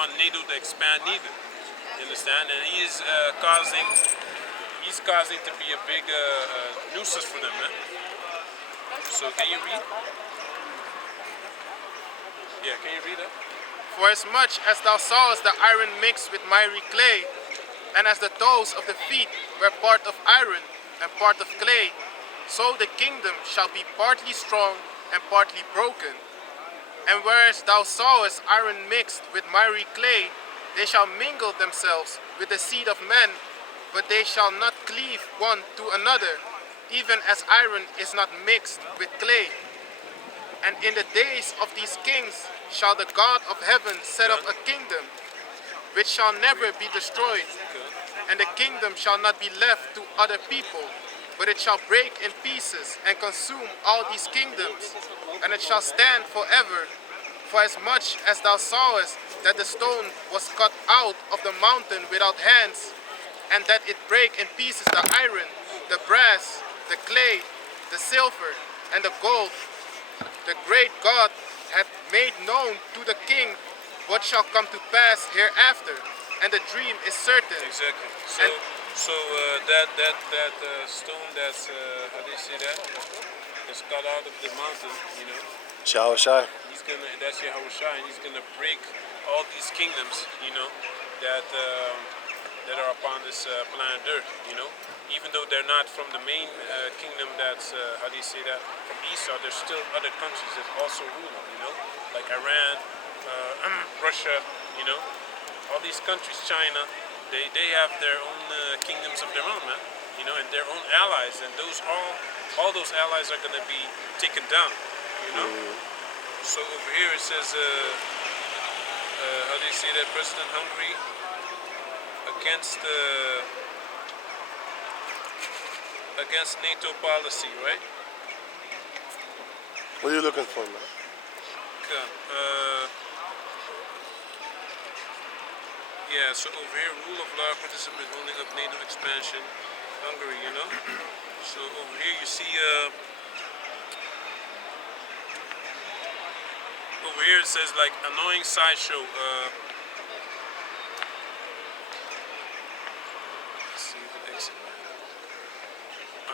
want NATO to expand neither. You understand? And he's causing to be a big nuisance for them, man. So can you read? Yeah, can you read that? For as much as thou sawest the iron mixed with miry clay, and as the toes of the feet were part of iron and part of clay, so the kingdom shall be partly strong and partly broken. And whereas thou sawest iron mixed with miry clay, they shall mingle themselves with the seed of men, but they shall not cleave one to another, even as iron is not mixed with clay. And in the days of these kings shall the God of heaven set up a kingdom, which shall never be destroyed, and the kingdom shall not be left to other people, but it shall break in pieces and consume all these kingdoms, and it shall stand forever. For as much as thou sawest that the stone was cut out of the mountain without hands, and that it brake in pieces the iron, the brass, the clay, the silver, and the gold, the great God hath made known to the king what shall come to pass hereafter, and the dream is certain. Exactly. And That stone that's how do you say that? That's cut out of the mountain, you know. Shai. That's Yahushua, and he's gonna break all these kingdoms, you know, that are upon this planet Earth, you know. Even though they're not from the main kingdom that's how do you say that? From Esau, there's still other countries that also rule them, you know, like Iran, Russia, you know. All these countries, China, they have their own kingdoms of their own, man, you know, and their own allies, and all those allies are gonna be taken down, you know. So over here it says, how do you say that? President Hungary against NATO policy, right? What are you looking for, man? Okay. Yeah, so over here, rule of law, criticism, and holding up NATO expansion, Hungary, you know. So over here you see, over here it says like annoying sideshow. Let's see if it exit.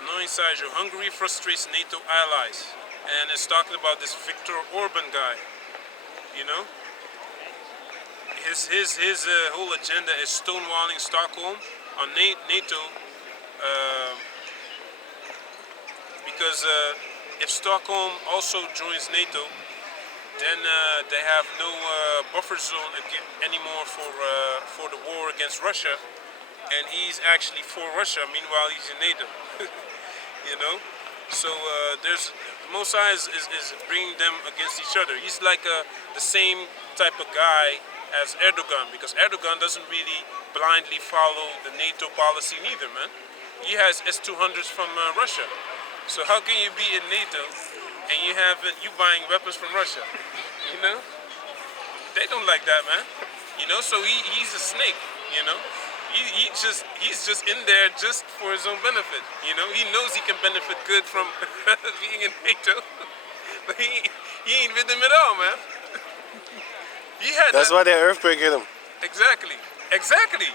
Annoying sideshow. Hungary frustrates NATO allies, and it's talking about this Viktor Orban guy, you know. His whole agenda is stonewalling Stockholm on NATO, because if Stockholm also joins NATO, then they have no buffer zone anymore for the war against Russia, and he's actually for Russia. Meanwhile, he's in NATO, you know. So there's Mosai is bringing them against each other. He's like the same type of guy as Erdogan, because Erdogan doesn't really blindly follow the NATO policy neither, man. He has S-200s from Russia. So how can you be in NATO and you buying weapons from Russia? You know? They don't like that, man. You know, so he's a snake, you know? He's just in there just for his own benefit, you know? He knows he can benefit good from being in NATO, but he ain't with them at all, man. That's why the earthquake hit him. Exactly. Exactly.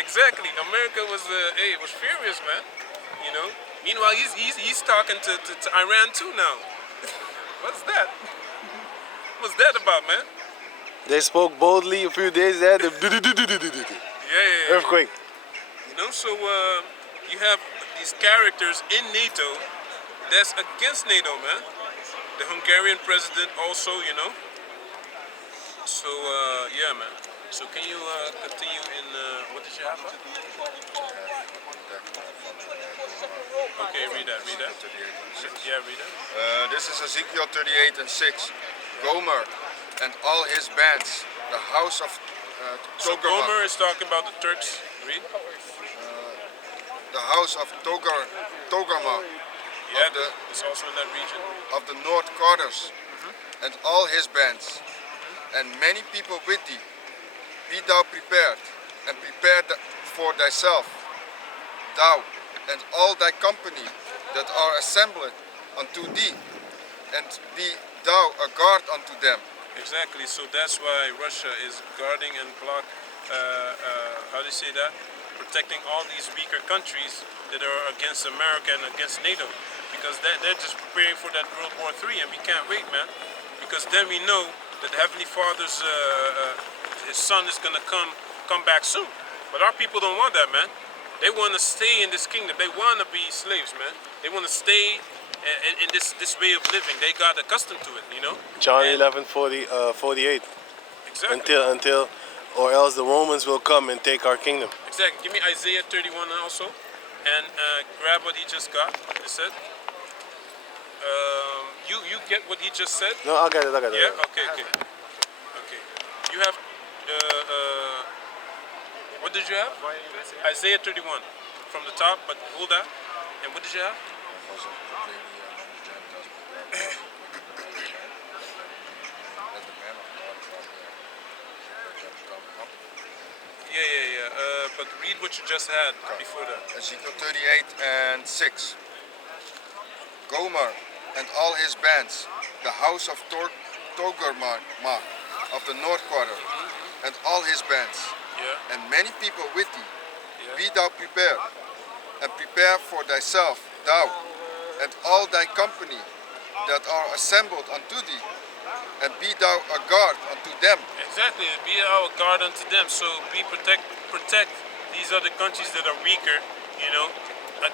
America was furious, man. You know. Meanwhile, he's talking to Iran too now. What's that? What's that about, man? They spoke boldly a few days there. Yeah. Earthquake. You know, so you have these characters in NATO that's against NATO, man. The Hungarian president also, you know. So, yeah, man. So can you continue in, what did you have? Okay, read that. Yeah, read that. This is Ezekiel 38 and 6. Gomer and all his bands, the house of So Togarmah. Gomer is talking about the Turks. Read. The house of Togarmah. Yeah, it's also in that region. Of the north quarters, and all his bands, and many people with thee. Be thou prepared, and prepare for thyself, thou and all thy company that are assembled unto thee, and be thou a guard unto them. Exactly. So that's why Russia is guarding and block. How do you say that? Protecting all these weaker countries that are against America and against NATO, because they're just preparing for that World War III, and we can't wait, man. Because then we know that the Heavenly Father's his Son is gonna come back soon. But our people don't want that, man. They want to stay in this kingdom. They want to be slaves, man. They want to stay in this way of living. They got accustomed to it, you know. John And- 11:48. Exactly. Until, or else the Romans will come and take our kingdom. Exactly. Give me Isaiah 31 also, and grab what he just got. It said. You get what he just said? No, I got it. Yeah. Okay. Okay. You have. What did you have? Isaiah 31 from the top, but hold that. And what did you have? Also proclaim the Gentiles that the man of God from them come. Yeah. But read what you just had before that. Ezekiel 38 and 6. Gomer and all his bands, the house of Togarmah of the north quarter, and all his bands, Yeah. and many people with thee. Yeah. Be thou prepared, and prepare for thyself, thou, and all thy company that are assembled unto thee, and be thou a guard unto them. Exactly. Be our guard unto them. So we protect these other countries that are weaker, you know,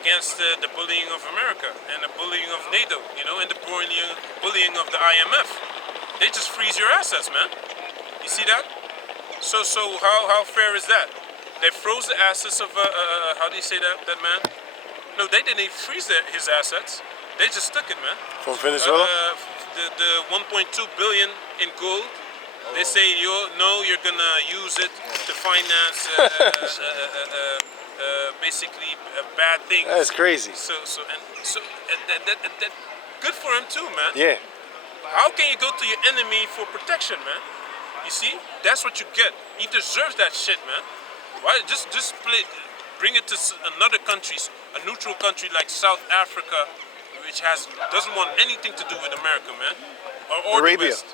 against the bullying of America and the bullying of NATO, you know, and the bullying of the IMF. They just freeze your assets, man. You see that? So how fair is that? They froze the assets of how do you say that man? No, they didn't freeze his assets. They just took it, man. From Venezuela? The 1.2 billion in gold. They say you're gonna use it to finance basically bad things. That's crazy. So that good for him too, man. Yeah. How can you go to your enemy for protection, man? You see, that's what you get. He deserves that shit, man. Why just bring it to another countries, a neutral country like South Africa, which doesn't want anything to do with America, man. Or the Arabia. West.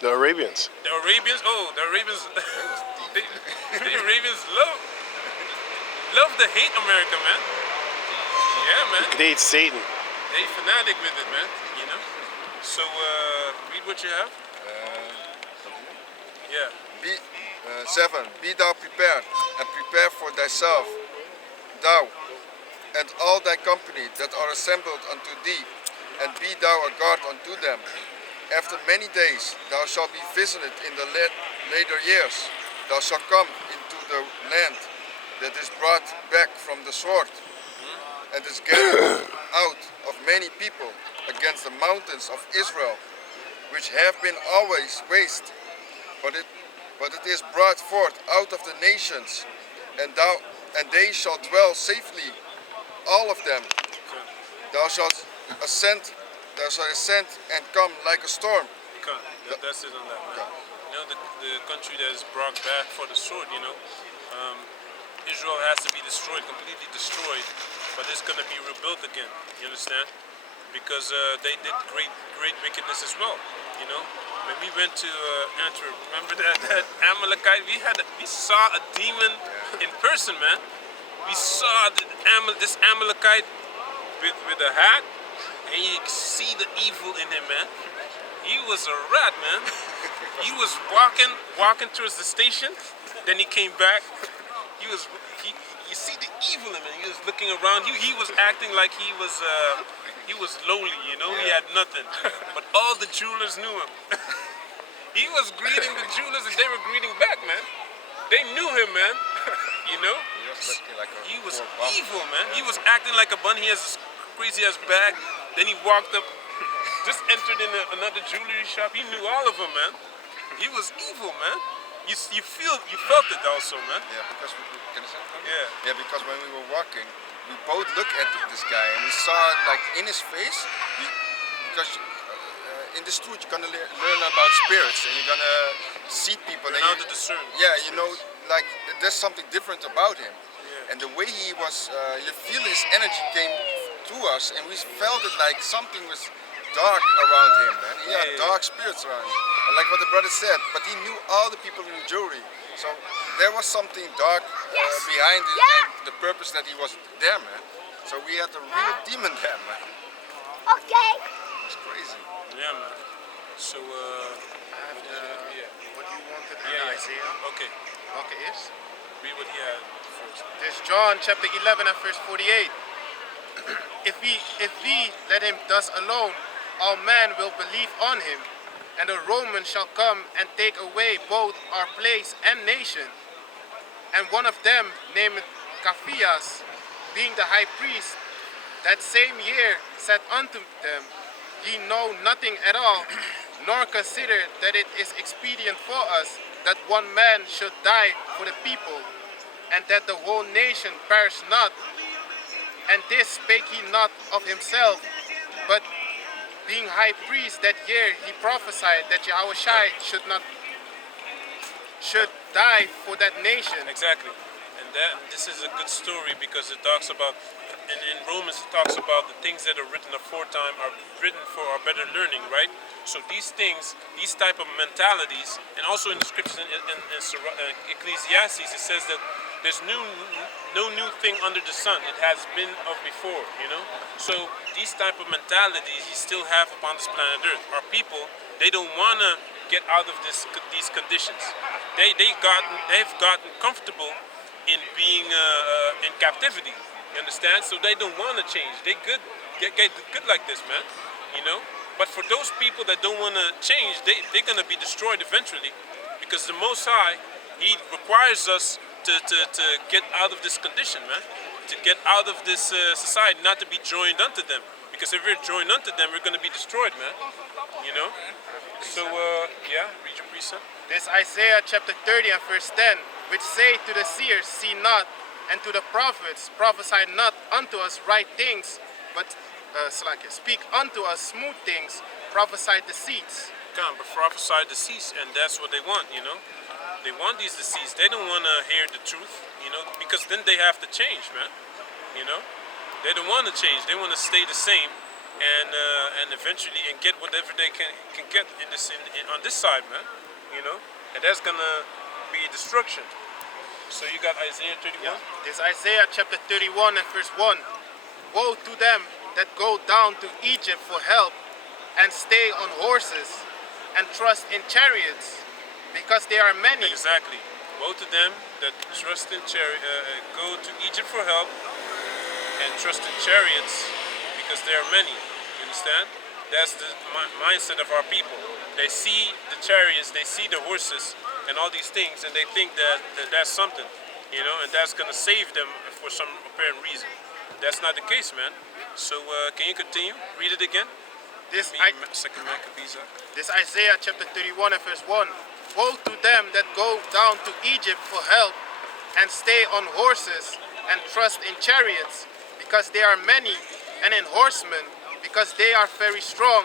The Arabians. The Arabians, the Arabians, the Arabians love to hate America, man. Yeah, man. They hate Satan. They fanatic with it, man. You know. So read what you have. Yeah. 7. Be thou prepared, and prepare for thyself, thou, and all thy company that are assembled unto thee, and be thou a guard unto them. After many days thou shalt be visited in the later years. Thou shalt come into the land that is brought back from the sword, and is gathered out of many people against the mountains of Israel, which have been always waste, but it is brought forth out of the nations, and they shall dwell safely, all of them. Thou shalt ascend and come like a storm. That's it on that, man. You know, the country that is brought back for the sword, you know. Israel has to be destroyed, completely destroyed, but it's going to be rebuilt again, you understand? Because they did great wickedness as well, you know. When we went to Antwerp, remember that Amalekite? We saw a demon in person, man. We saw this Amalekite with a hat, and you see the evil in him, man. He was a rat, man. He was walking towards the station, then he came back. You see the evil in him. He was looking around. He was acting like he was lowly, you know. He had nothing, but all the jewelers knew him. He was greeting the jewelers, and they were greeting back, man. They knew him, man. You know. He was evil, man. He was acting like a bunny. He has this crazy ass bag. Then he walked up, just entered in another jewelry shop. He knew all of them, man. He was evil, man. You felt it also, man. Yeah, because can I say something? Yeah. Yeah, because when we were walking, we both looked at this guy and we saw it like in his face. Because in this truth you're gonna learn about spirits and you're gonna see people. Learn how to discern. Yeah, you know, like there's something different about him. Yeah. And the way he was, you feel his energy came to us, and we felt it like something was dark around him, man. He had Yeah. dark spirits around him. And like what the brother said, but he knew all the people in the jury. So there was something dark behind it and the purpose that he was there, man. So we had a real demon there, man. Okay. It's crazy. Yeah, man. So, I have yeah. what you wanted in Yeah, yeah. Isaiah. Okay. Okay, yes. Read what he had first. There's John chapter 11 and verse 48. If we let him thus alone, all men will believe on him, and the Romans shall come and take away both our place and nation. And one of them, named Caphias, being the high priest, that same year said unto them, Ye know nothing at all, nor consider that it is expedient for us that one man should die for the people, and that the whole nation perish not. And this spake he not of himself, but being high priest that year, he prophesied that Yahushua should die for that nation. Exactly. And this is a good story because it talks about, in Romans it talks about the things that are written aforetime are written for our better learning, right? So these things, these type of mentalities, and also in the scriptures in Ecclesiastes, it says that there's no new thing under the sun. It has been of before, you know? So these type of mentalities you still have upon this planet Earth. Our people, they don't want to get out of these conditions. They've gotten comfortable in being in captivity. You understand? So they don't want to change. They get good like this, man. You know. But for those people that don't want to change, they're gonna be destroyed eventually, because the Most High, He requires us to get out of this condition, man. To get out of this society, not to be joined unto them. Because if we're joined unto them, we're gonna be destroyed, man. You know. So yeah, read your precept. This Isaiah chapter 30 and verse 10, which say to the seers, See not, and to the prophets, prophesy not unto us right things, but speak unto us smooth things, prophesy deceits. Come, but prophesy deceits, and that's what they want, you know. They want these deceits. They don't want to hear the truth, you know, because then they have to change, man. You know, they don't want to change. They want to stay the same, and eventually get whatever they can get on this side, man. You know, and that's gonna be destruction. So you got Isaiah 31. This Isaiah chapter 31 and verse 1. Woe to them that go down to Egypt for help, and stay on horses, and trust in chariots, because there are many. Exactly. Woe to them that trust in go to Egypt for help, and trust in chariots, because there are many. You understand? That's the mindset of our people. They see the chariots, they see the horses, and all these things, and they think that that's something, you know, and that's gonna save them for some apparent reason. That's not the case, man. So can you continue? Read it again. Second Maccabees. This Isaiah chapter 31 and verse 1. Woe to them that go down to Egypt for help, and stay on horses, and trust in chariots, because they are many, and in horsemen, because they are very strong,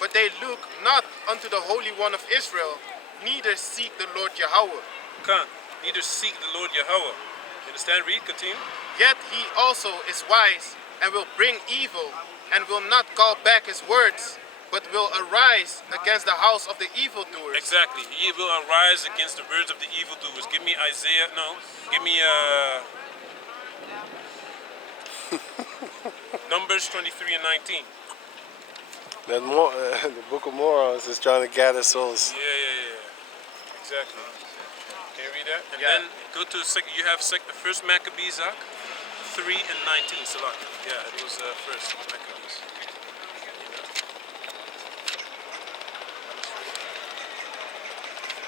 but they look not unto the Holy One of Israel, neither seek the Lord Yahweh. Come, neither seek the Lord Yahweh. You understand? Read, continue. Yet he also is wise, and will bring evil, and will not call back his words, but will arise against the house of the evildoers. Exactly. He will arise against the words of the evildoers. Give me Isaiah. No. Give me Numbers 23 and 19. The Book of Morons is trying to gather souls. Yeah. Exactly. Can you read that? And Yeah. then go to you have first Maccabees 3 and 19. Salat. Yeah, it was first Maccabees.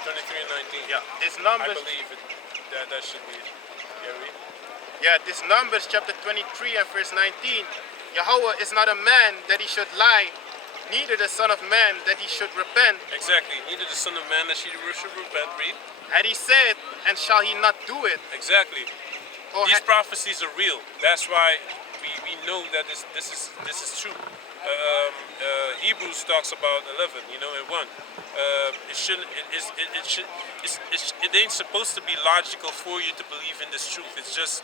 23 and 19. Yeah, this I Numbers. believe it. That should be it. Yeah, read. Yeah, this Numbers chapter 23 and verse 19. Yahweh is not a man that he should lie, neither the Son of Man that he should repent. Exactly. Neither the Son of Man that should repent. Read. Had he said, and shall he not do it? Exactly. Or These ha- prophecies are real. That's why we know that this is true. Hebrews talks about 11, you know, and 1. It ain't supposed to be logical for you to believe in this truth. It's just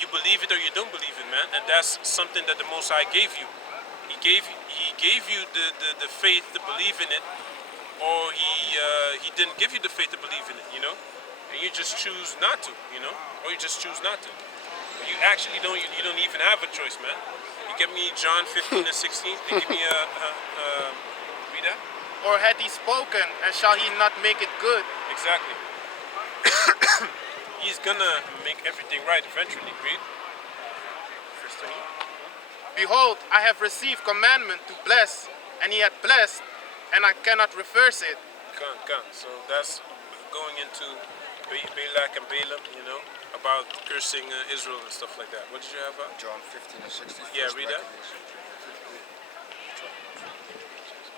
you believe it or you don't believe it, man. And that's something that the Most High gave you. He gave you the faith to believe in it, or he didn't give you the faith to believe in it, you know, and you just choose not to, you know, or you just choose not to. But you actually don't. You don't even have a choice, man. You give me John 15 and 16. They give me read that. Or had he spoken, and shall he not make it good? Exactly. He's gonna make everything right eventually. Read. Verse 20. Behold, I have received commandment to bless, and he had blessed, and I cannot reverse it. Come. So that's going into Balak and Balaam, you know, about cursing Israel and stuff like that. What did you have? John 15 and 16. Yeah, First read that. Maccabees.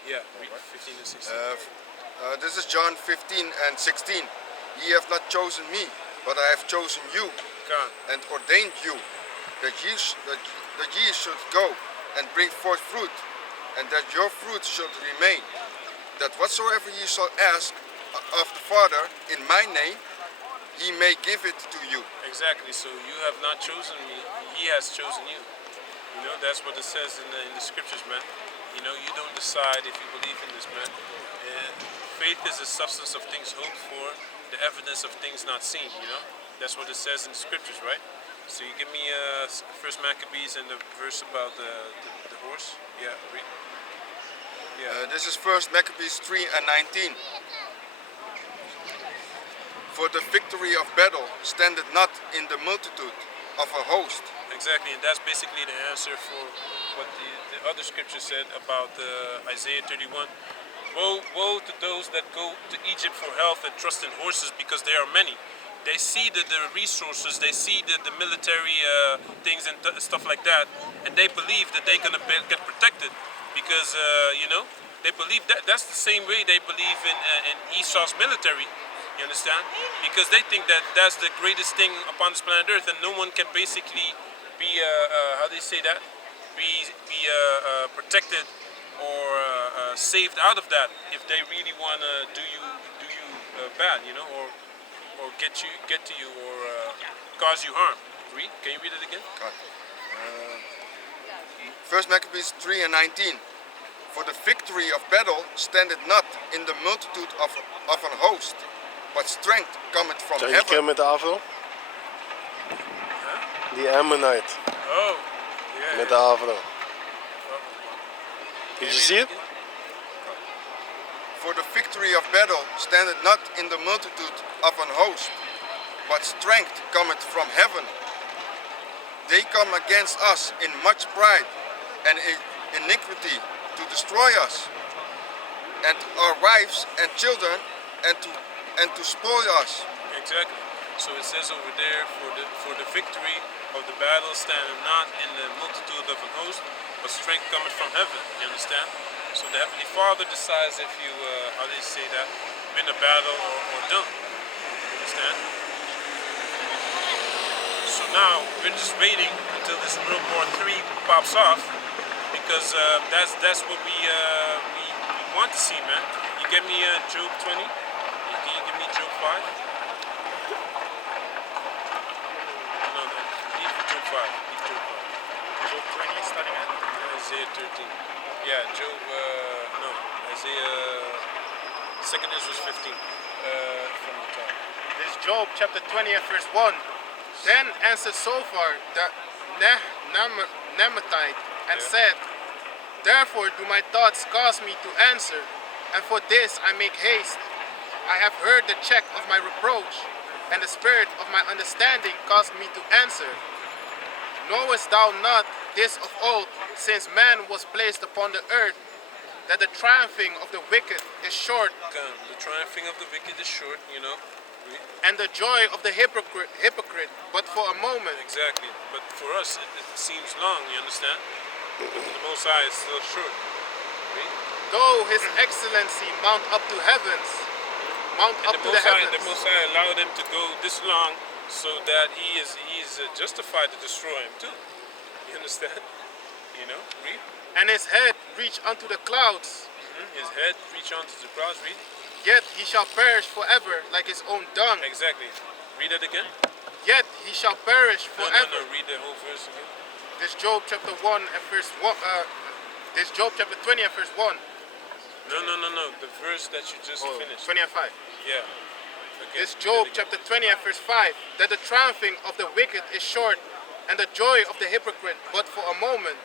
Yeah, read 15 and 16. This is John 15 and 16. Ye have not chosen me, but I have chosen you Come. and ordained you that ye should go and bring forth fruit, and that your fruit should remain, that whatsoever ye shall ask of the Father in my name, he may give it to you. Exactly. So you have not chosen me; He has chosen you. You know, that's what it says in the scriptures, man. You know, you don't decide if you believe in this, man. Faith is the substance of things hoped for, the evidence of things not seen. You know, that's what it says in the scriptures, right? So you give me First Maccabees and the verse about the horse. Yeah, read. Yeah. This is First Maccabees 3 and 19. For the victory of battle standeth not in the multitude of a host. Exactly, and that's basically the answer for what the other scripture said about Isaiah 31. Woe to those that go to Egypt for health and trust in horses, because there are many. They see the resources, they see the military things and stuff like that, and they believe that they're going to get protected because, you know, they believe that's the same way they believe in Esau's military. You understand? Because they think that that's the greatest thing upon this planet Earth, and no one can basically be how do you say that? Be protected or saved out of that if they really want to do you bad, you know, or get to you or cause you harm. Read. Can you read it again? First Maccabees 3 and 19. For the victory of battle standeth not in the multitude of an host, but strength cometh from Zijn je een keer heaven. met de AVO? Die Ammonite. Oh, yeah. Met de AVO. Did you see it? For the victory of battle standeth not in the multitude of an host, but strength cometh from heaven. They come against us in much pride and iniquity to destroy us, and our wives and children, and to spoil us. Exactly. So it says over there, for the victory of the battle standeth not in the multitude of an host, but strength cometh from heaven. You understand? So the Heavenly Father decides if you, how do you say that, win a battle or don't. You understand? So now we're just waiting until this World War III pops off, because that's what we want to see, man. You get me Job 20? Can you give me Job 5? No, leave Job 5. Leave Job 5. Job 20 starting at? Isaiah 13. Yeah, Job, no, Isaiah, 2nd Israel's 15, from the top. This is Job chapter 20 and verse 1. Then answered Sophar the Nemathite and said, Therefore do my thoughts cause me to answer, and for this I make haste. I have heard the check of my reproach, and the spirit of my understanding caused me to answer. Knowest thou not this of old, since man was placed upon the earth, that the triumphing of the wicked is short, The triumphing of the wicked is short, you know. and the joy of the hypocrite but for a moment? Exactly. But for us, it seems long, you understand? But to the Most High, it's still short. Read. Though his excellency mount up to heavens, mount And up to the heavens, the Most High allowed him to go this long so that he is justified to destroy him too. You understand? You know, read. and his head reach unto the clouds. His head reach onto the clouds, read. Yet he shall perish forever like his own dung. Exactly. Read it again. Yet he shall perish No, forever. read the whole verse again. This Job chapter 1 and verse 1, This Job chapter 20 and verse 1. No. The verse that you just finished. 20 and 5. Yeah. Okay. This Job chapter 20 and verse 5. That the triumphing of the wicked is short, and the joy of the hypocrite but for a moment.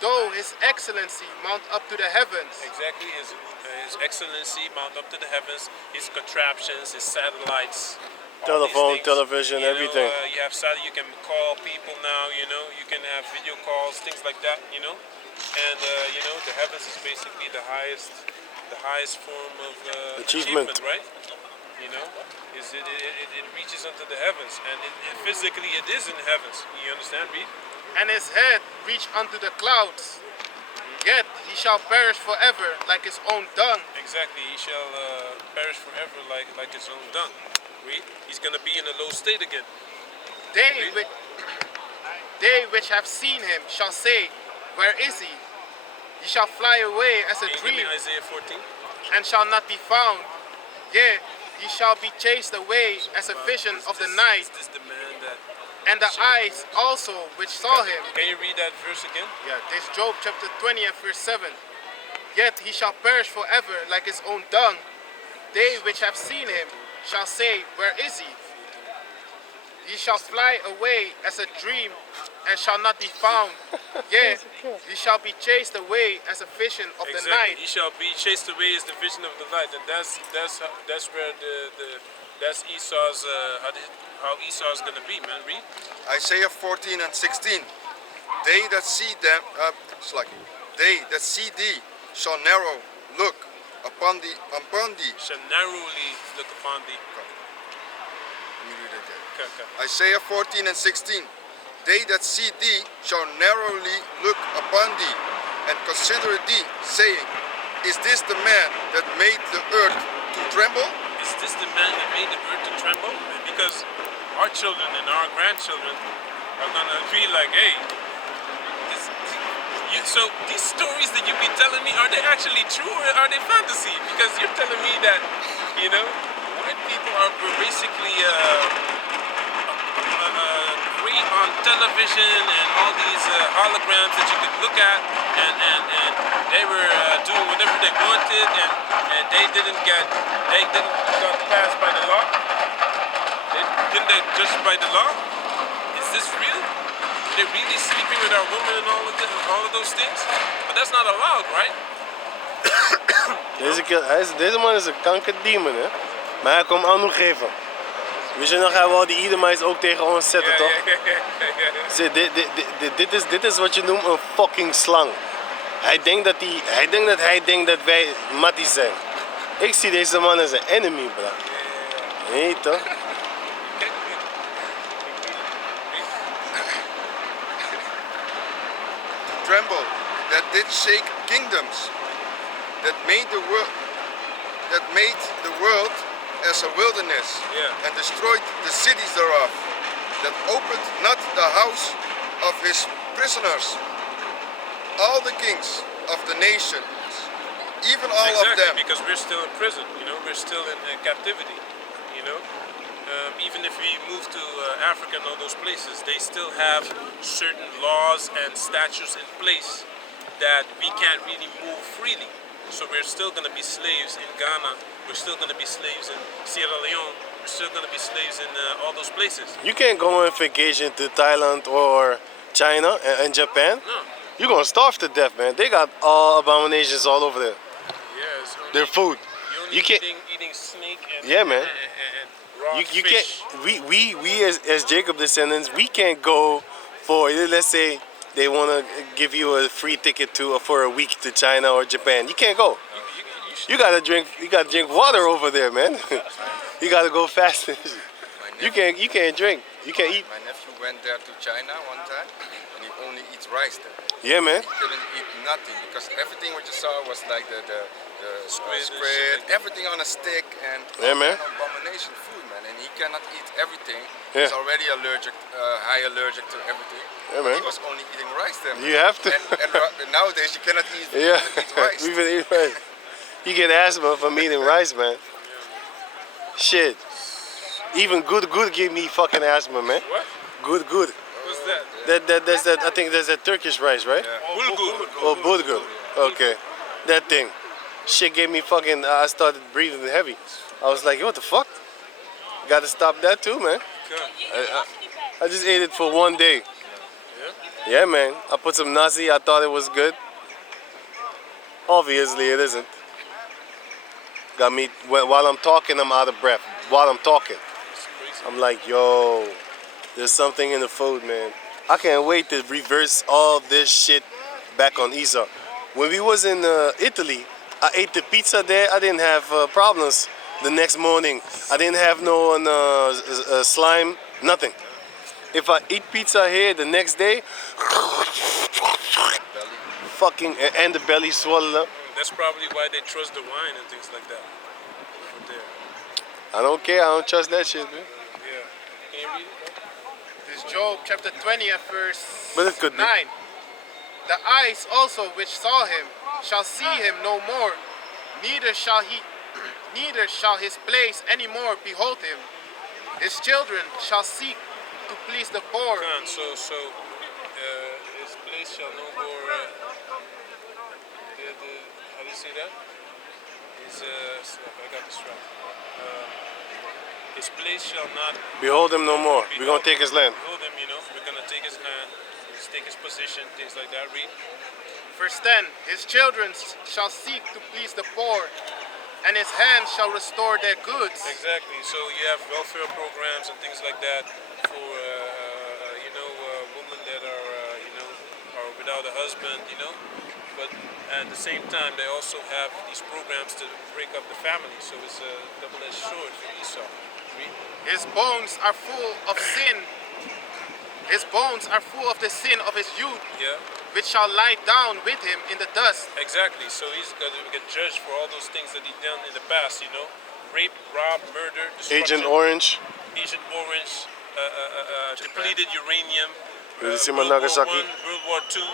Though his excellency mount up to the heavens. Exactly. His excellency mount up to the heavens. His contraptions, his satellites. all these Telephone, things. television, You know, everything. You have satellite. You can call people now. You know. You can have video calls, things like that. You know. And you know, the heavens is basically the highest form of Achievement. right? You know, it reaches unto the heavens, and physically it is in the heavens. You understand, Reed? And his head reach unto the clouds. Yet he shall perish forever like his own dung. Exactly. He shall perish forever like his own dung. Reed? He's gonna be in a low state again. They which have seen him shall say, where is he? He shall fly away as a Can you give dream, me Isaiah 14? and shall not be found. Yea, he shall be chased away as a vision of the night, Is this the man that? and the eyes also which saw him. Can you read that verse again? Yeah, this Job chapter 20 and verse 7. Yet he shall perish forever like his own dung. They which have seen him shall say, where is he? He shall fly away as a dream, and shall not be found. Yea, he shall be chased away as a vision of the night. He shall be chased away as the vision of the light, and that's where that's Esau's how Esau is gonna be, man. Read. Isaiah 14 and 16. They that see them, they that see thee shall narrow look upon thee. Shall narrowly look upon thee. Let me read it again. Okay. Isaiah 14 and 16. They that see thee shall narrowly look upon thee, and consider thee, saying, is this the man that made the earth to tremble? Is this the man that made the earth to tremble? Because our children and our grandchildren are gonna be like, hey, so these stories that you've been telling me, are they actually true or are they fantasy? Because you're telling me that, you know, white people were basically great on television and all these holograms that you could look at, and they were doing whatever they wanted, and they didn't got passed by the law. Didn't they judged by the law? Is this real? Are they really sleeping with our women and all of those things? But that's not allowed, right? Deze man is een kankerdemon, hè? Maar hij komt aan geven. Weet je nog, hij wil die Edomites ook tegen ons zetten, toch? Dit is wat je noemt een fucking slang. Hij denkt dat wij matties zijn. Ik zie deze man als een enemy, bro. Nee, toch? Tremble, that did shake kingdoms, that made the world as a wilderness, and destroyed the cities thereof, that opened not the house of his prisoners. All the kings of the nations, even all of them. Because we're still in prison, you know, we're still in captivity, you know. Even if we move to Africa and all those places, they still have certain laws and statutes in place that we can't really move freely. So we're still going to be slaves in Ghana, we're still going to be slaves in Sierra Leone, we're still going to be slaves in all those places. You can't go on vacation to Thailand or China and Japan. No. You're gonna starve to death, man. They got all abominations all over there. Yeah, Their food. You can't eating snake and Yeah, man. and raw You fish. can't. We as Jacob descendants, we can't go for, let's say they want to give you a free ticket for a week to China or Japan. You can't go. You gotta drink water over there, man. You gotta go fast. You can't drink. You can't eat. My nephew went there to China one time, and he only eats rice there. Yeah, man. He couldn't eat nothing because everything what you saw was like the Squid, squid, everything on a stick, and Yeah, man. abomination food, man. And he cannot eat everything. Yeah. He's already high allergic to everything. Yeah, man. He was only eating rice there. Man. You have to. And nowadays you cannot eat, Yeah, eat rice. we've been eating rice. You get asthma from eating rice, man. Shit. Even good gave me fucking asthma, man. What? Good. What's That's that. I think there's that Turkish rice, right? Bulgur. Oh, bulgur. Okay, that thing. Shit gave me fucking. I started breathing heavy. I was like, what the fuck? Got to stop that too, man. I just ate it for one day. Yeah, man. I put some nasi. I thought it was good. Obviously, it isn't. Got me while I'm talking. I'm out of breath. While I'm talking, I'm like, yo, there's something in the food, man. I can't wait to reverse all this shit back on Esau. When we was in Italy, I ate the pizza there. I didn't have problems the next morning. I didn't have no slime, nothing. If I eat pizza here the next day, fucking, and the belly swollen up. That's probably why they trust the wine and things like that. Over there. I don't care. I don't trust that shit, man. Yeah. Can you read it? This is Job chapter 20 and verse But it could 9. be. The eyes also which saw him shall see him no more, neither shall his place any more behold him. His children shall seek to please the poor. So his place shall no more. How do you say that? I got this right. His place shall not Behold him no more. We're gonna take his land. behold him. We're gonna take his land, take his position, things like that. Read. Verse 10. His children shall seek to please the poor, and his hand shall restore their goods. Exactly. So you have welfare programs and things like that for women that are without a husband. But at the same time, they also have these programs to break up the family. So it's a double-edged sword for Esau. Read. His bones are full of sin. His bones are full of the sin of his youth, Yeah. which shall lie down with him in the dust. Exactly. So he's going to get judged for all those things that he done in the past. Rape, rob, murder, destruction. Agent Orange. Agent Orange, depleted uranium, Hiroshima, World Nagasaki. War I, World War II,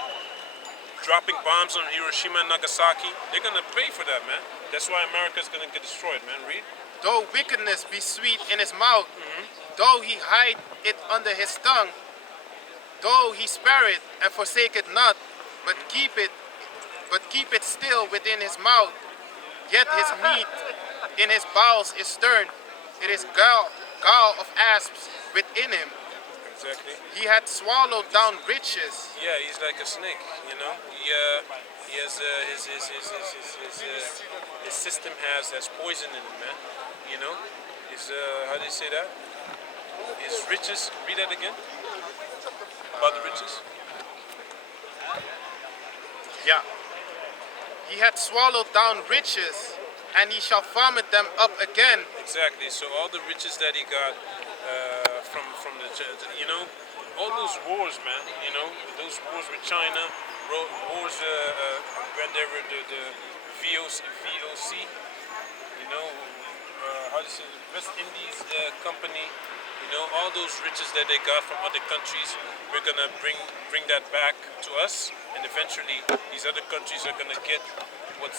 dropping bombs on Hiroshima and Nagasaki. They're gonna pay for that, man. That's why America's gonna get destroyed, man. Read. Though wickedness be sweet in his mouth, though he hide it under his tongue, though he spare it and forsake it not, but keep it still within his mouth, yet his meat in his bowels is stern. It is gall of asps within him. Exactly. He had swallowed down riches. Yeah, he's like a snake. He has his system has poison in it, man. His how do you say that? His riches. Read that again. About the riches. Yeah. He had swallowed down riches, and he shall vomit them up again. Exactly. So all the riches that he got from the all those wars, man. Those wars with China, wars when they were the VOC. How do you say the West Indies company. All those riches that they got from other countries, we're gonna bring that back to us, and eventually these other countries are gonna get what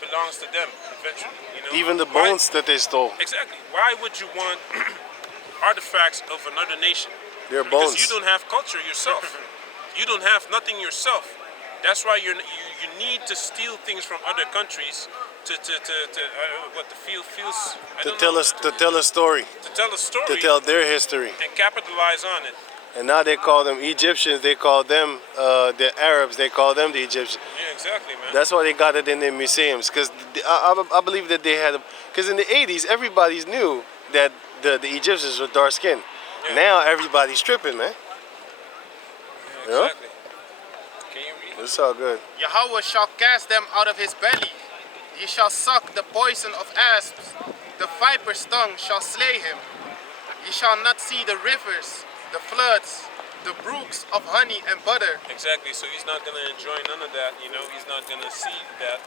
belongs to them eventually. Even the Why- bones that they stole. Exactly. Why would you want artifacts of another nation? Their Because bones. you don't have culture yourself. You don't have nothing yourself. That's why you need to steal things from other countries to feel feels. I To don't tell know, us to tell a story. to tell a story To tell their history. and capitalize on it. And now they call them Egyptians. They call them the Arabs. They call them the Egyptians. Yeah, exactly, man. That's why they got it in their museums. Because I believe that they had. Because in the 80s, everybody knew that the Egyptians were dark skinned. Yeah. Now everybody's tripping, man. Yeah, Yeah. exactly. Can you read? It's all good. Yahweh shall cast them out of his belly. He shall suck the poison of asps. The viper's tongue shall slay him. He shall not see the rivers, the floods, the brooks of honey and butter. Exactly. So he's not gonna enjoy none of that. He's not gonna see that.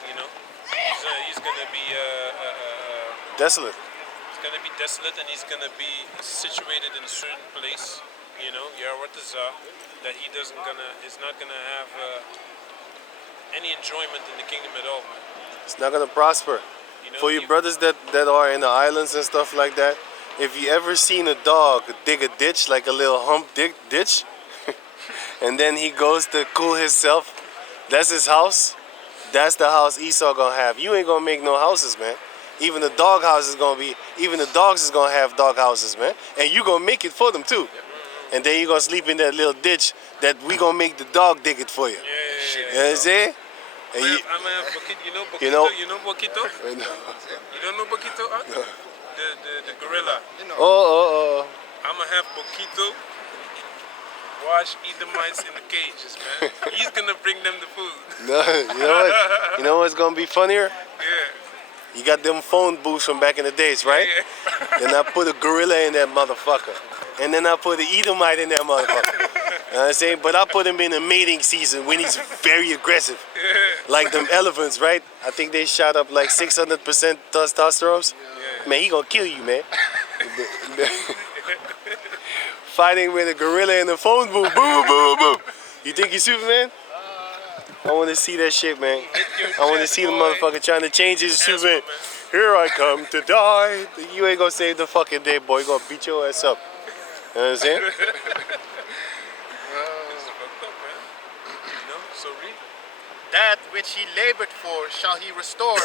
He's gonna be Desolate. It's gonna be desolate, and he's gonna be situated in a certain place. Yahuwah that is not gonna have any enjoyment in the kingdom at all, man. It's not gonna prosper. For you brothers that are in the islands and stuff like that, if you ever seen a dog dig a ditch, like a little hump ditch, and then he goes to cool himself, that's his house. That's the house Esau gonna have. You ain't gonna make no houses, man. Even the dog house is gonna be, even the dogs is gonna have dog houses, man. And you gonna make it for them too. And then you gonna sleep in that little ditch that we gonna make the dog dig it for you. Yeah. You know what I'm saying? And I'm gonna have Boquito. You know- You know Boquito? You don't know Boquito? Huh? The gorilla. Oh. I'm gonna have Boquito watch Edomites in the cages, man. He's gonna bring them the food. No, you know what? You know what's gonna be funnier? Yeah. You got them phone booths from back in the days, right? Yeah. Then I put a gorilla in that motherfucker. And then I put the Edomite in that motherfucker. You know what I'm saying? But I put him in the mating season when he's very aggressive. Like them elephants, right? I think they shot up like 600% testosterone. Man, he gonna kill you, man. Fighting with a gorilla in the phone booth. Boom. You think he's Superman? I want to see that shit, man. I want to see the motherfucker trying to change his Superman. Here I come to die. You ain't gonna save the fucking day, boy. You gonna beat your ass up. You know what I'm saying? So read. That which he labored for shall he restore,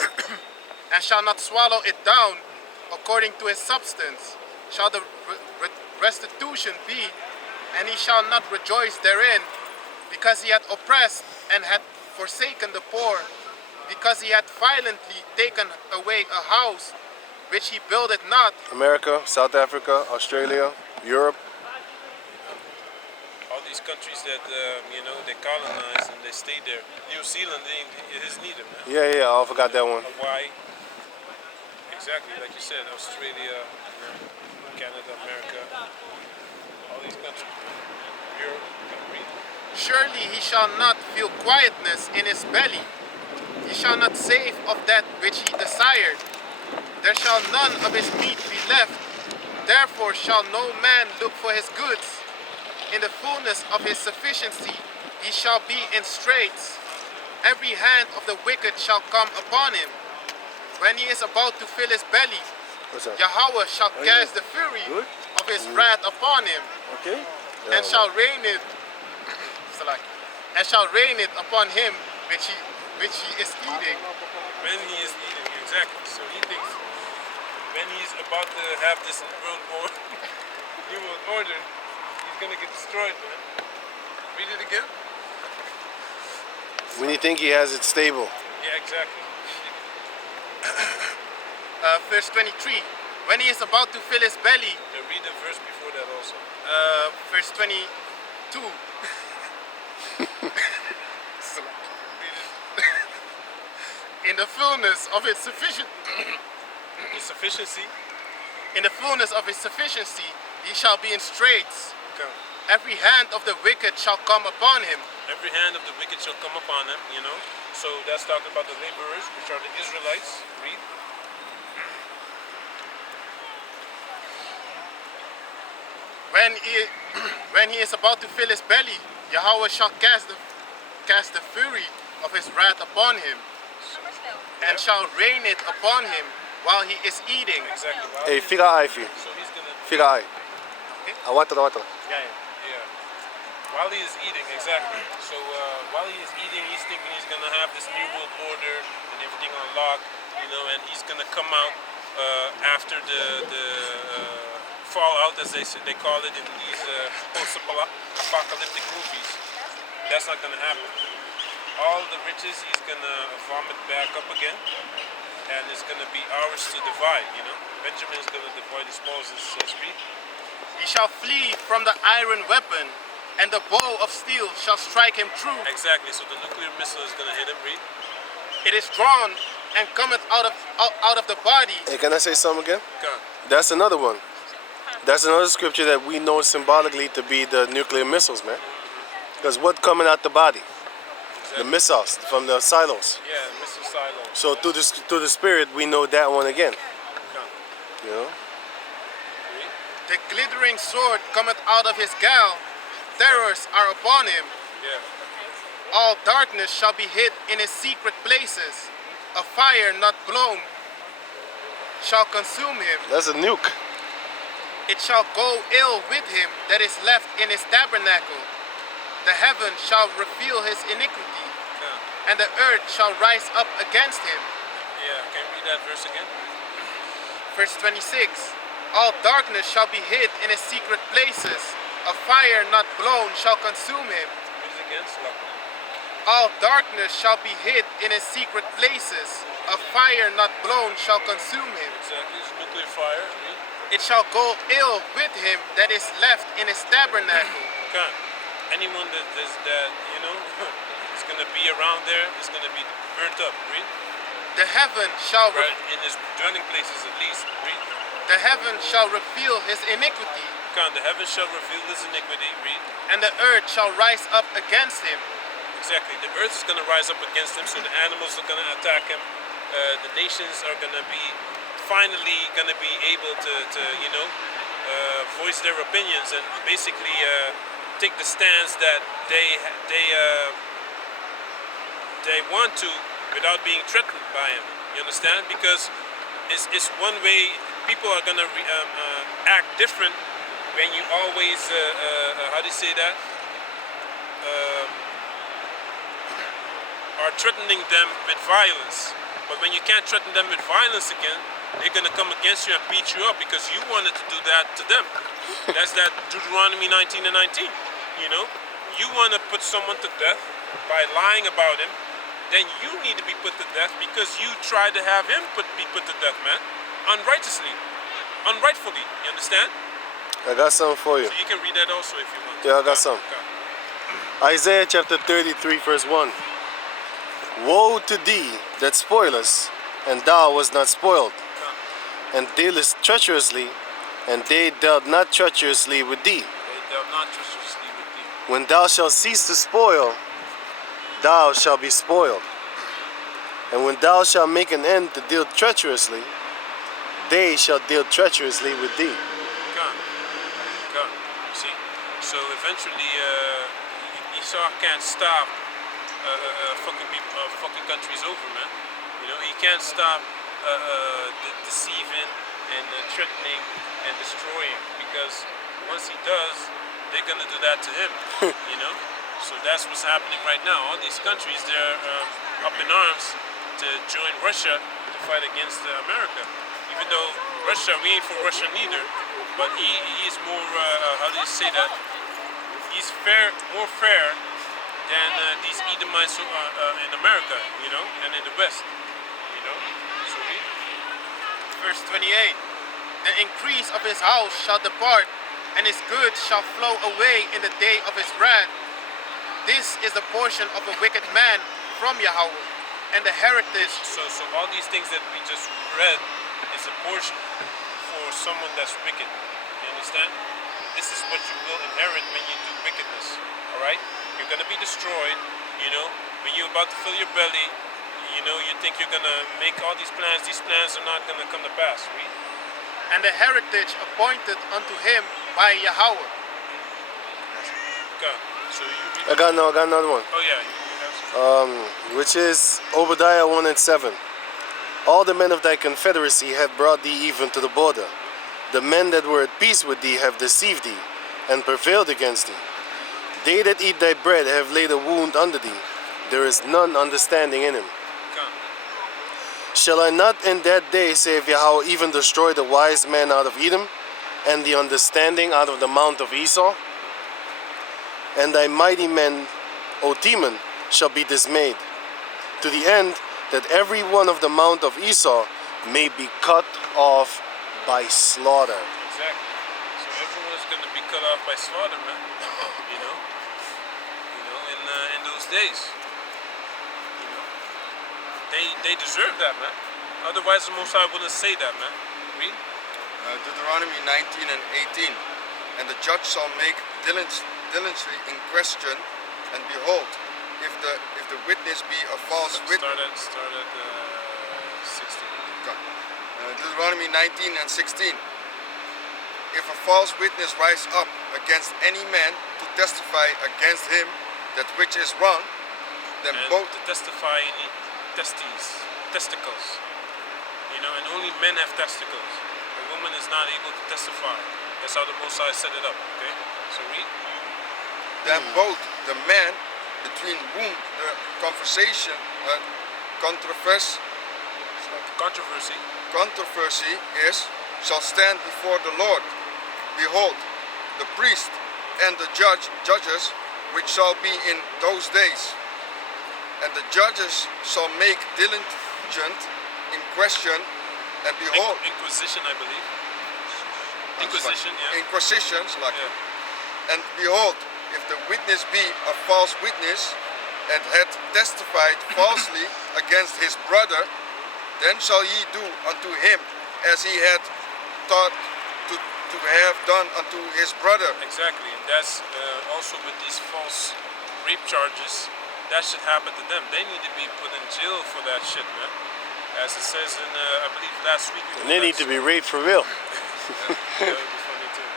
and shall not swallow it down according to his substance. Shall the restitution be, and he shall not rejoice therein, because he had oppressed and had forsaken the poor, because he had violently taken away a house which he builded not. America, South Africa, Australia, Europe. All these countries that they colonized and they stayed there. New Zealand, it is needed, man. Yeah, I forgot that one. Hawaii. Exactly, like you said, Australia, Canada, America, all these countries. Europe, read. Surely he shall not feel quietness in his belly. He shall not save of that which he desired. There shall none of his meat be left. Therefore shall no man look for his goods. In the fullness of his sufficiency he shall be in straits. Every hand of the wicked shall come upon him. When he is about to fill his belly, What's up? Yahweh shall cast the fury Good? of his wrath upon him, Okay. and shall rain it upon him which he is eating. When he is eating, exactly. So he thinks when he's about to have this world war, new world order, he's gonna get destroyed, man. Read it again. When you think he has it stable. Yeah, exactly. Verse 23. When he is about to fill his belly, Read the verse before that also. verse 22. In the fullness of his His sufficiency. in the fullness of his sufficiency, he shall be in straits. Come. Every hand of the wicked shall come upon him. Every hand of the wicked shall come upon him, So that's talking about the laborers, which are the Israelites. Read. When he is about to fill his belly, Yahweh shall cast the fury of his wrath upon him, and shall rain it upon him while he is eating. Exactly. Hey, fica aí, filho. So he's gonna. Fica aí. Aguanta. Yeah. While he is eating, exactly. So while he is eating, he's thinking he's gonna have this new world order and everything unlocked, and he's gonna come out after the fallout, as they call it in these post-apocalyptic movies. That's not gonna happen. All the riches he's gonna vomit back up again, and it's gonna be ours to divide. Benjamin is gonna divide his spoils, says Reed. He shall flee from the iron weapon, and the bow of steel shall strike him true. Exactly. So the nuclear missile is gonna hit him. Reed. It is drawn and cometh out of the body. Hey, can I say something again? Come. That's another one. That's another scripture that we know symbolically to be the nuclear missiles, man. Because what coming out the body? The missiles from the silos. Yeah, missile silo. So through the spirit, we know that one again. Come. Reed. The glittering sword cometh out of his gal. Terrors are upon him. Yeah. All darkness shall be hid in his secret places. A fire not blown shall consume him. That's a nuke. It shall go ill with him that is left in his tabernacle. The heaven shall reveal his iniquity, Yeah. and the earth shall rise up against him. Yeah. Can you read that verse again? Verse 26. All darkness shall be hid in his secret places. A fire not blown shall consume him. Read it again. Slap. All darkness shall be hid in his secret places. A fire not blown shall consume him. Exactly. It's nuclear fire. Read. It shall go ill with him that is left in his tabernacle. Can. Anyone that you know is gonna be around there is gonna be burnt up. Read. The heaven shall Right in his dwelling places at least. Read. the heaven shall reveal his iniquity, Can. The heavens shall reveal his iniquity. Read. and the earth shall rise up against him. Exactly. The earth is gonna rise up against him, so the animals are gonna attack him. The nations are gonna be finally gonna be able to you know voice their opinions and basically take the stance that they want to without being threatened by him. You understand? Because it's one way people are gonna act different when you always how do you say that? Are threatening them with violence. But when you can't threaten them with violence again, they're gonna come against you and beat you up because you wanted to do that to them. That's that Deuteronomy 19 and 19. You know, you want to put someone to death by lying about him, then you need to be put to death because you tried to have him be put to death, man, unrightfully. You understand? I got something for you. So you can read that also if you want. Yeah, I got Okay, some. okay. Isaiah chapter 33 verse 1. Woe to thee that spoilest, and thou was not spoiled, and dealest treacherously, and they dealt not treacherously with thee. They dealt not treacherously with thee. When thou shalt cease to spoil, thou shalt be spoiled. And when thou shalt make an end to deal treacherously, they shall deal treacherously with thee. God. You see? So eventually, Esau can't stop fucking countries over, man. You know, he can't stop deceiving and threatening and destroying because once he does, they're gonna do that to him. You know? So that's what's happening right now. All these countries, they're up in arms to join Russia to fight against America. Even though Russia, we ain't for Russia neither, but he's more, how do you say that? He's more fair than these Edomites in America, you know, and in the West, you know. So Verse 28. The increase of his house shall depart, and his goods shall flow away in the day of his wrath. This is the portion of a wicked man from Yahweh, and the heritage. so all these things that we just read is a portion for someone that's wicked. You understand? This is what you will inherit when you do wickedness. All right? You're gonna be destroyed. You know, when you're about to fill your belly, you know, you think you're gonna make all these plans. These plans are not gonna come to pass. Read. And the heritage appointed unto him by Yahweh. God. So you read. I got another one. Oh yeah. You have some. Which is Obadiah 1 and 7. All the men of thy confederacy have brought thee even to the border. The men that were at peace with thee have deceived thee, and prevailed against thee. They that eat thy bread have laid a wound under thee. There is none understanding in him. God. Shall I not in that day, saith Yahweh, even destroy the wise man out of Edom, and the understanding out of the mount of Esau? And thy mighty men, O Teman, shall be dismayed, to the end that every one of the mount of Esau may be cut off by slaughter. Exactly. So everyone is going to be cut off by slaughter, man. You know, in those days. You know, they deserve that, man. Otherwise, the Most High wouldn't say that, man. Read. Deuteronomy 19 and 18. And the judge shall make diligently in question, and behold, if the witness be a false witness. Start at 16. Deuteronomy 19 and 16. If a false witness rise up against any man to testify against him that which is wrong, then And both. to testify, you need testicles. You know, and only men have testicles. A woman is not able to testify. That's how the Most High set it up. Okay. So read. Then both the man between whom the conversation controversy is shall stand before the Lord. Behold, the priest and the judges which shall be in those days. And the judges shall make diligent in question, and behold, Inquisition, I believe. Inquisition, yeah. Inquisitions, like Yeah. And behold, if the witness be a false witness, and hath testified falsely against his brother, then shall ye do unto him as he had thought to have done unto his brother. Exactly, and that's also with these false rape charges. That should happen to them. They need to be put in jail for that shit, man. As it says in, I believe last week. And they need to be raped for real. That would be funny too.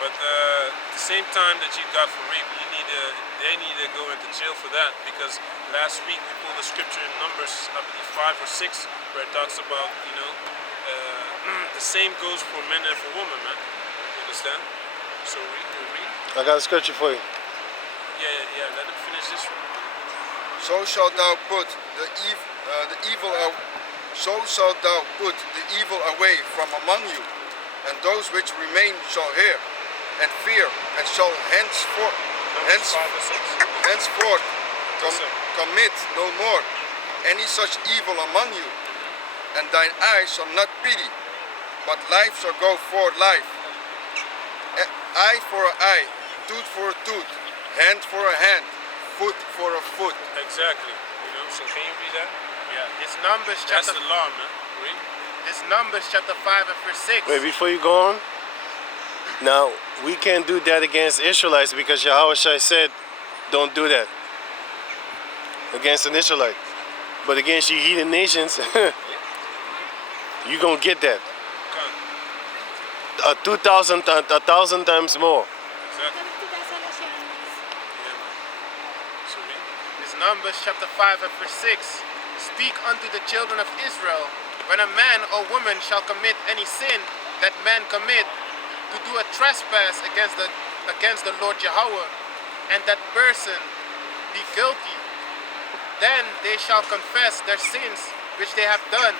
But the same time that you got for rape, they need to go into jail for that, because last week we pulled a scripture in Numbers, I believe 5 or 6, where it talks about, the same goes for men and for women, man. You understand? So read. I got a scripture for you. Yeah. Let him finish this one. So shalt thou put the evil away from among you, and those which remain shall hear and fear, and shall henceforth Numbers 5 or 6. commit no more any such evil among you. And thine eye shall not pity, but life shall go for life, eye for an eye, tooth for a tooth, hand for a hand, foot for a foot. Exactly. So can you read that? Yeah. It's Numbers That's chapter. the law, man. Read. It's Numbers chapter 5 and verse 6. Wait, before you go on, now we can't do that against Israelites because Yahweh said, don't do that against an Israelite. But against you heathen nations, you gonna get that. Come. 1,000 times more. Exactly. Yeah, man. So read. It's Numbers chapter 5 and verse 6. Speak unto the children of Israel, when a man or woman shall commit any sin that man commit, to do a trespass against the Lord Yahweh, and that person be guilty, then they shall confess their sins which they have done,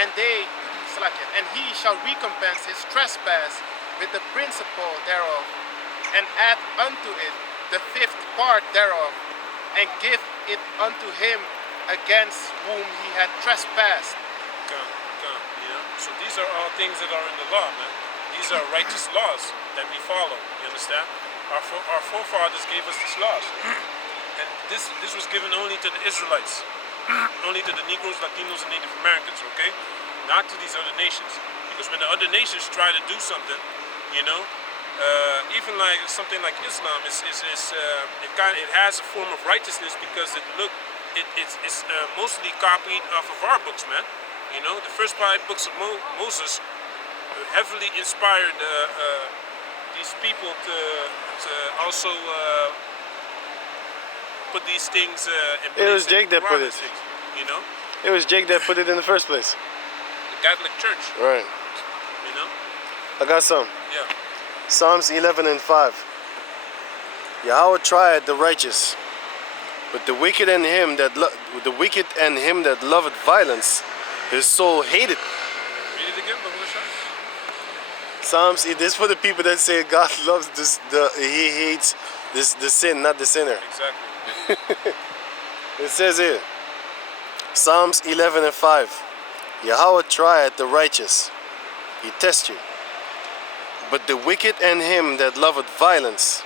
and he shall recompense his trespass with the principal thereof, and add unto it the 5th part thereof, and give it unto him against whom he had trespassed. Come. So these are all things that are in the law, man. These are righteous laws that we follow. You understand? Our forefathers gave us these laws, and this was given only to the Israelites, only to the Negroes, Latinos, and Native Americans. Okay, not to these other nations. Because when the other nations try to do something, even like something like Islam, it has a form of righteousness because it's mostly copied off of our books, man. The first 5 books of Moses heavily inspired these people to also put these things in place. It was Jake that put it. It was Jake that put it in the first place. The Catholic Church. Right. I got some. Yeah. Psalms 11 and 5. Yahweh tried the righteous, but the wicked and him that loveth violence, his soul hated. Read it again, Psalms. This for the people that say God loves he hates the sin, not the sinner. Exactly. It says here, Psalms 11 and 5. Yahweh tried the righteous, he tests you. But the wicked and him that loveth violence,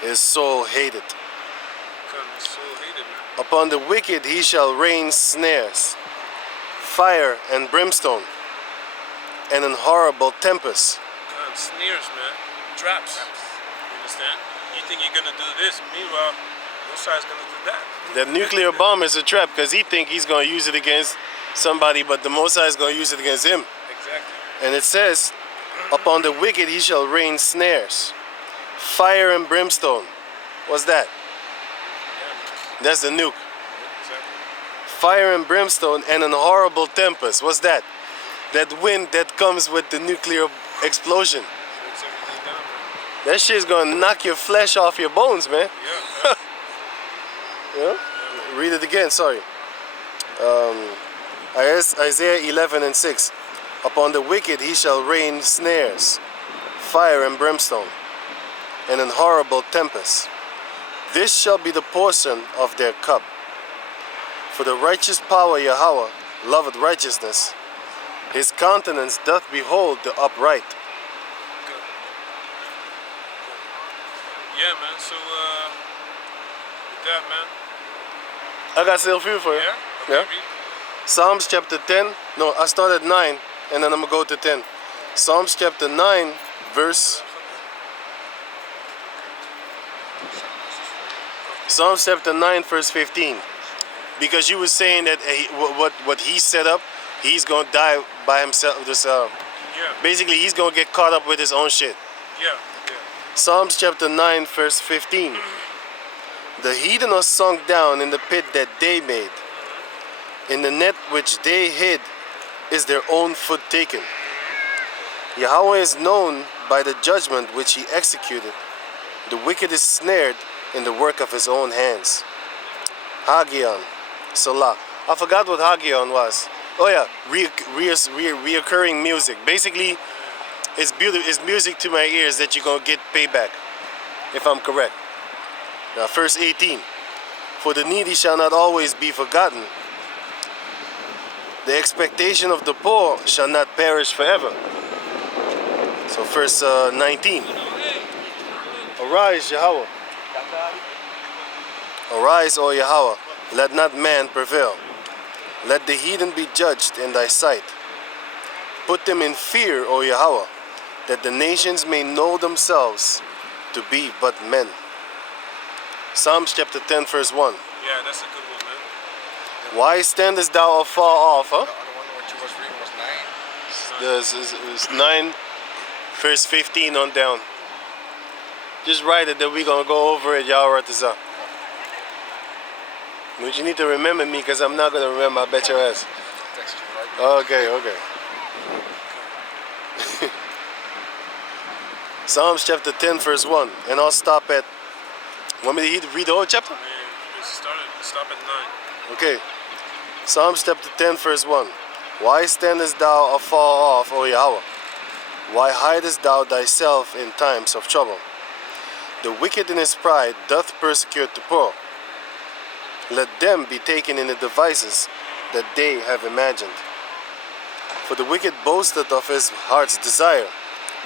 his soul hated. Upon the wicked he shall rain snares, fire and brimstone, and an horrible tempest. Snares, man. Traps. You understand? You think you're gonna do this, meanwhile, Mosai's gonna do that. That nuclear bomb is a trap because he think he's gonna use it against somebody, but the Mosai is gonna use it against him. Exactly. And it says, upon the wicked he shall rain snares, fire and brimstone. What's that? That's the nuke. Exactly. Fire and brimstone and an horrible tempest. What's that? That wind that comes with the nuclear explosion. Exactly. That shit's gonna knock your flesh off your bones, man. Yeah. You know? Read it again, sorry. Isaiah 11 and 6. Upon the wicked he shall rain snares, fire and brimstone, and an horrible tempest. This shall be the portion of their cup. For the righteous power Yahweh loveth righteousness. His countenance doth behold the upright. Good. Yeah, man. So, with that, man. I got still few for you. Yeah? Okay, Yeah. read. Psalms chapter 10. No, I started 9 and then I'm gonna go to 10. Psalms chapter 9 verse. Psalms chapter 9 verse 15. Because you were saying that what he set up, he's gonna die by himself. Yeah. Basically, he's gonna get caught up with his own shit. Yeah. Yeah. Psalms chapter 9 verse 15. The heathen are sunk down in the pit that they made. In the net which they hid is their own foot taken. Yahweh is known by the judgment which he executed. The wicked is snared in the work of his own hands. Hagion, Salah. I forgot what Hagion was. Oh yeah, reoccurring music. Basically, it's beautiful. It's music to my ears that you're gonna get payback, if I'm correct. Now, verse 18. For the needy shall not always be forgotten. The expectation of the poor shall not perish forever. So verse 19. Arise, Yahweh. Arise, O Yahweh. Let not man prevail. Let the heathen be judged in thy sight. Put them in fear, O Yahweh, that the nations may know themselves to be but men. Psalms chapter 10 verse 1. Yeah, that's a good one, man. Why standest thou afar off? Huh? The other one what you was reading was 9. It's 9 verse 15 on down. Just write it that we're going to go over it, Yahweh Ratazah. But you need to remember me because I'm not going to remember. I bet your ass. Text you right. Okay, okay. Psalms chapter 10 verse 1. And I'll stop at... Want me to read the whole chapter? Man, stop at 9. Okay. Psalms chapter 10 verse 1. Why standest thou afar off, O Yahweh? Why hidest thou thyself in times of trouble? The wicked in his pride doth persecute the poor. Let them be taken in the devices that they have imagined. For the wicked boasteth of his heart's desire.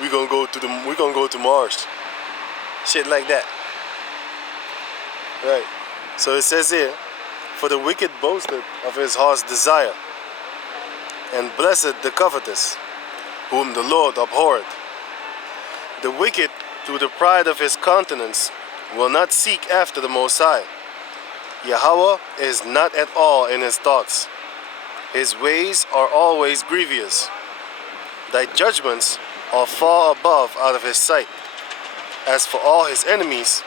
We're gonna go to Mars. Shit like that. Right. So it says here, for the wicked boasteth of his heart's desire, and blessed the covetous, whom the Lord abhorreth. The wicked, through the pride of his countenance, will not seek after the Most High. Yahweh is not at all in his thoughts. His ways are always grievous. Thy judgments are far above out of his sight. As for all his enemies,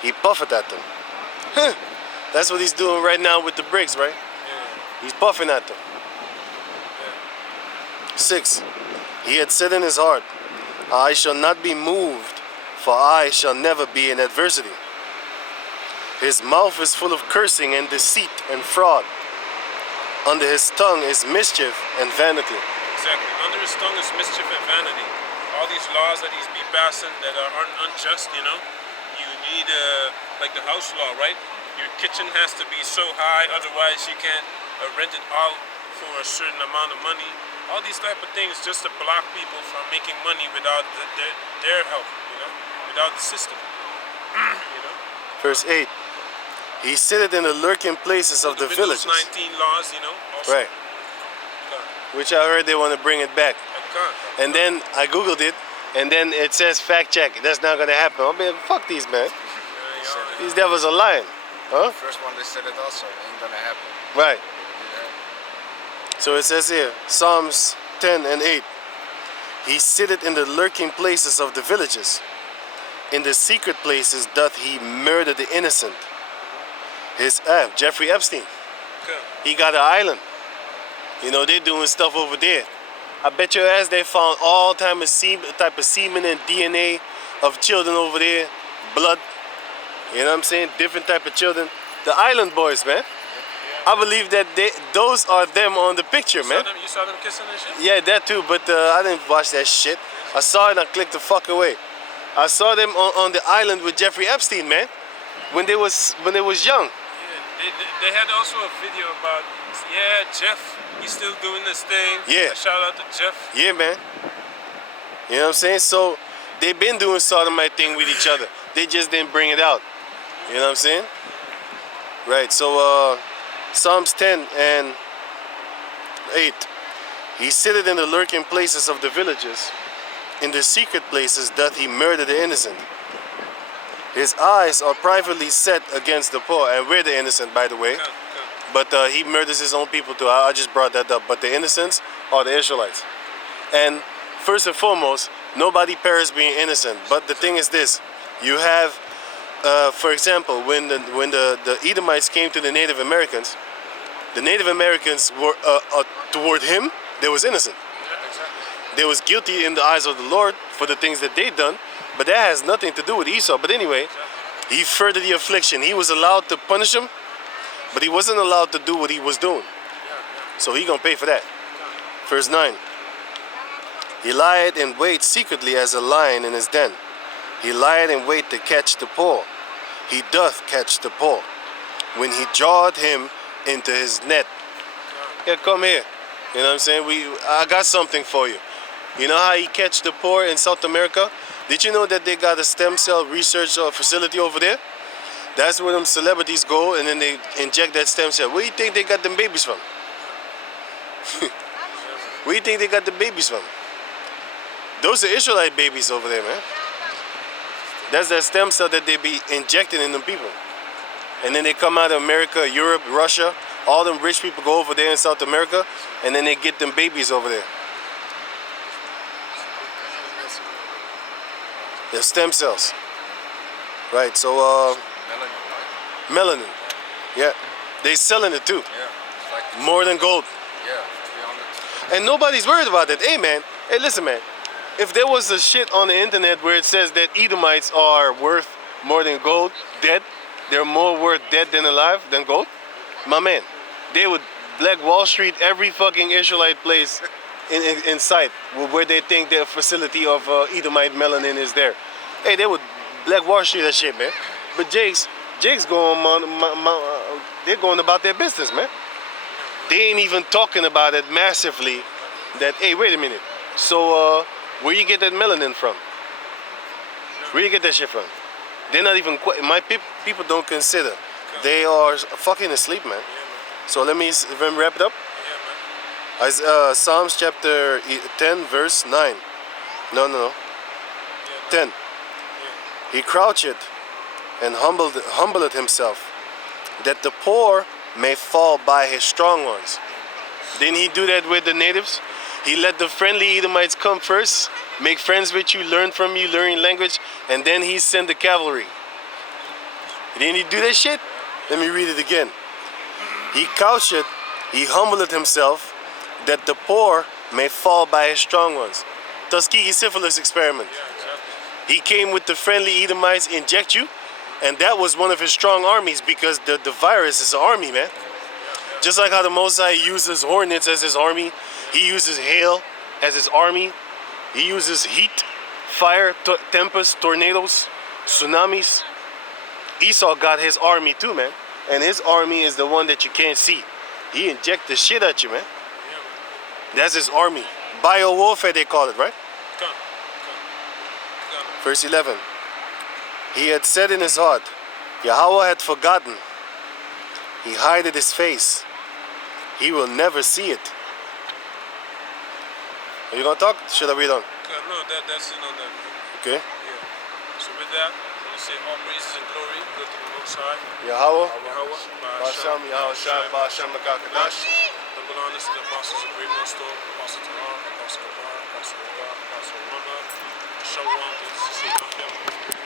he puffeth at them. That's what he's doing right now with the BRICS, right? Yeah. He's puffing at them. Yeah. 6. He had said in his heart, I shall not be moved, for I shall never be in adversity. His mouth is full of cursing and deceit and fraud. Under his tongue is mischief and vanity. Exactly. Under his tongue is mischief and vanity. All these laws that he's be passing that are unjust, you know. You need, like the house law, right? Your kitchen has to be so high, otherwise you can't rent it out for a certain amount of money. All these type of things just to block people from making money without their help, you know, without the system. You know. Verse 8. He sitteth in the lurking places of the Windows villages. 19 laws, you know. Also. Right. Which I heard they want to bring it back. And then I googled it, and then it says fact check. That's not gonna happen. I mean, fuck these man. These devils are lying, huh? First one they said it also. Ain't gonna happen. Right. Yeah. So it says here, Psalms 10 and 8. He sitteth in the lurking places of the villages. In the secret places doth he murder the innocent. His Jeffrey Epstein. Okay. He got an island. You know, they're doing stuff over there. I bet your ass they found all type of semen and DNA of children over there, blood. You know what I'm saying? Different type of children. The island boys, man. I believe that those are them on the picture, man. You saw them kissing and shit? Yeah, that too, but I didn't watch that shit. I saw it and I clicked the fuck away. I saw them on the island with Jeffrey Epstein, man. When they was young. Yeah, they had also a video about, yeah, Jeff, he's still doing this thing. Yeah. Shout out to Jeff. Yeah, man. You know what I'm saying? So they've been doing sodomite thing with each other. They just didn't bring it out. You know what I'm saying? Right. So Psalms 10 and 8. He sitteth in the lurking places of the villages. In the secret places doth he murder the innocent. His eyes are privately set against the poor, and we're the innocent, by the way. But he murders his own people too. I just brought that up. But the innocents are the Israelites. And first and foremost, nobody perished being innocent. But the thing is this: you have, for example, when the Edomites came to the Native Americans were toward him, they was innocent. They was guilty in the eyes of the Lord for the things that they done, but that has nothing to do with Esau. But anyway, he furthered the affliction. He was allowed to punish him, but he wasn't allowed to do what he was doing. So he gonna pay for that. Verse 9. He lieth in wait secretly as a lion in his den. He lieth in wait to catch the poor. He doth catch the poor when he draweth him into his net. Yeah, come here. You know what I'm saying? I got something for you. You know how he catch the poor in South America? Did you know that they got a stem cell research facility over there? That's where them celebrities go and then they inject that stem cell. Where do you think they got them babies from? Where do you think they got the babies from? Those are Israelite babies over there, man. That's that stem cell that they be injecting in them people. And then they come out of America, Europe, Russia. All them rich people go over there in South America and then they get them babies over there. They're stem cells. Right, so melanin. Yeah. They selling it too. Yeah. It's like, More than gold. yeah, 300. And nobody's worried about it. Hey man, hey listen man. If there was a shit on the internet where it says that Edomites are worth more than gold, dead, they're more worth dead than alive than gold, my man, they would Black Wall Street every fucking Israelite place in sight where they think their facility of Edomite melanin is there. Hey, they would Black Wall Street that shit, man. But Jake's going they're going about their business, man. They ain't even talking about it massively. That hey, wait a minute. So where you get that melanin from? Where you get that shit from? They're not even. My people don't consider. They are fucking asleep, man. So let me wrap it up. Psalms chapter 10 verse 9. No. 10. He croucheth and humbleth himself, that the poor may fall by his strong ones. Didn't he do that with the natives? He let the friendly Edomites come first, make friends with you, learn from you, learn language, and then he sent the cavalry. Didn't he do that shit? Let me read it again. He coucheth, he humbleth himself, that the poor may fall by his strong ones. Tuskegee syphilis experiment. He came with the friendly Edomites, inject you, and that was one of his strong armies because the virus is an army, man. Just like how the Mosai uses hornets as his army, he uses hail as his army. He uses heat, fire, tempests, tornadoes, tsunamis. Esau got his army too, man. And his army is the one that you can't see. He injects the shit at you, man. That's his army. Bio-warfare, they call it, right? Verse 11. He had said in his heart, Yahweh had forgotten. He hideth his face. He will never see it. Are you going to talk? Should I read on? No, that's it on that. Okay. Yeah. So with that, we say all praises and glory go to the Most High. Yahweh. Basham, Yahweh Shai, Basham, Makakadash. Double honors to the apostles of Great Millstone, Apostle Talar, Apostle Kabar, Apostle Lugar, Apostle Rama, Shalom, to the